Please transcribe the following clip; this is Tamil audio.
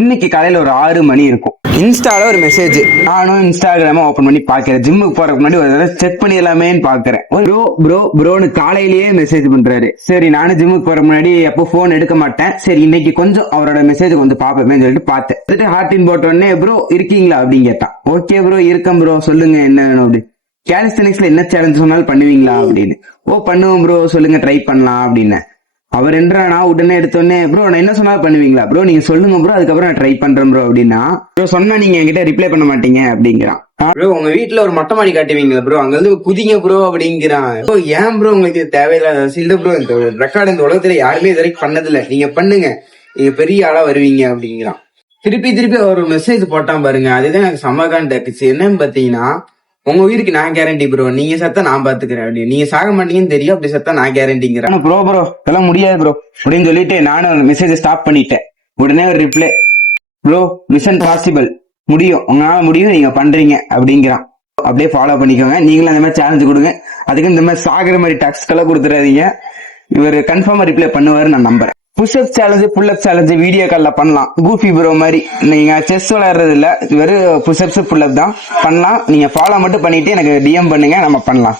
இன்னைக்கு காலையில ஒரு 6 மணி இருக்கும். இன்ஸ்டால ஒரு மெசேஜ். நானும் இன்ஸ்டாகிராம ஓபன் பண்ணி பாக்குறேன். ஜிம்முக்கு போறதுக்கு முன்னாடி ஒரு தடவை செக் பண்ணிடலாமேன்னு பாக்குறேன். ப்ரோன்னு காலையிலேயே மெசேஜ் பண்றாரு. சரி, நானும் ஜிம்முக்கு போற முன்னாடி எப்போ போன் எடுக்க மாட்டேன். சரி, இன்னைக்கு கொஞ்சம் அவரோட மெசேஜ் கொஞ்சம் பாப்பேன்னு சொல்லிட்டு பார்த்தேன். ஹார்டின் போட்ட உடனே ப்ரோ இருக்கீங்களா அப்படின்னு கேட்டான். ஓகே ப்ரோ இருக்கேன் ப்ரோ, சொல்லுங்க என்ன வேணும் அப்படி. கேலிஸ்தனிக்ஸ்ல என்ன சேலஞ்ச் சொன்னாலும் பண்ணுவீங்களா அப்படின்னு. ஓ பண்ணுவோம் ப்ரோ, சொல்லுங்க ட்ரை பண்ணலாம் அப்படின்னு. அவர் என்றானா உடனே எடுத்தோடனே ப்ரோ நான் என்ன சொன்னாலும் பண்ணுவீங்களா ப்ரோ, நீங்க சொல்லுங்க ப்ரோ, அதுக்கப்புறம் நான் ட்ரை பண்றேன் ப்ரோ அப்படின்னா. ப்ரோ சொன்னா நீங்க என்கிட்ட ரிப்ளை பண்ண மாட்டீங்க அப்படிங்கிறான். ப்ரோ உங்க வீட்டுல ஒரு மொட்டை மாடி காட்டுவீங்களா ப்ரோ, அங்க வந்து குதிங்க ப்ரோ அப்படிங்கிறான். ப்ரோ ஏன் ப்ரோ உங்களுக்கு தேவையில்லாத இல்ல ப்ரோ, இந்த ரெக்கார்டு இந்த உலகத்துல யாருமே இது வரைக்கும் பண்ணதில்ல, நீங்க பண்ணுங்க, நீங்க பெரிய ஆளா வருவீங்க அப்படிங்கிறான். திருப்பி அவர் மெசேஜ் போட்டான் பாருங்க, அதுதான் எனக்கு சமாதானம் தட்டுச்சு. என்னன்னு பாத்தீங்கன்னா, உங்க உயிருக்கு நான் கேரண்டி ப்ரோ, நீங்க சத்தா நான் பாத்துக்கிறேன் அப்படின்னு. நீங்க சாக மாட்டீங்கன்னு தெரியும், அப்படி சத்தா நான் கேரண்டிங்கிறேன். ப்ரோ இதெல்லாம் முடியாது ப்ரோ அப்படின்னு சொல்லிட்டு நானும் மெசேஜ் ஸ்டாப் பண்ணிட்டேன். உடனே ஒரு ரிப்ளை, ப்ரோ மிஷன் பாசிபிள், முடியும், உங்களால முடியும், நீங்க பண்றீங்க அப்படிங்கிறான். அப்படியே ஃபாலோ பண்ணிக்கோங்க, நீங்களும் அந்த மாதிரி சேலஞ்சு கொடுங்க. அதுக்கு இந்த மாதிரி சாகிற மாதிரி டாக்ஸ்க்கெல்லாம் கொடுத்துடாதீங்க. இவர் கன்ஃபார்மா ரிப்ளை பண்ணுவாரு நான் நம்புறேன். Push-up challenge, pull-up challenge video கால்ல பண்ணலாம். கூஃபி ப்ரோ மாதிரி நீங்க செஸ் விளையாடுறது இல்ல, வெறும் புஷ்அப்ஸ் புல்அப் தான் பண்ணலாம். நீங்க ஃபாலோ மட்டும் பண்ணிட்டு எனக்கு டிஎம் பண்ணுங்க, நம்ம பண்ணலாம்.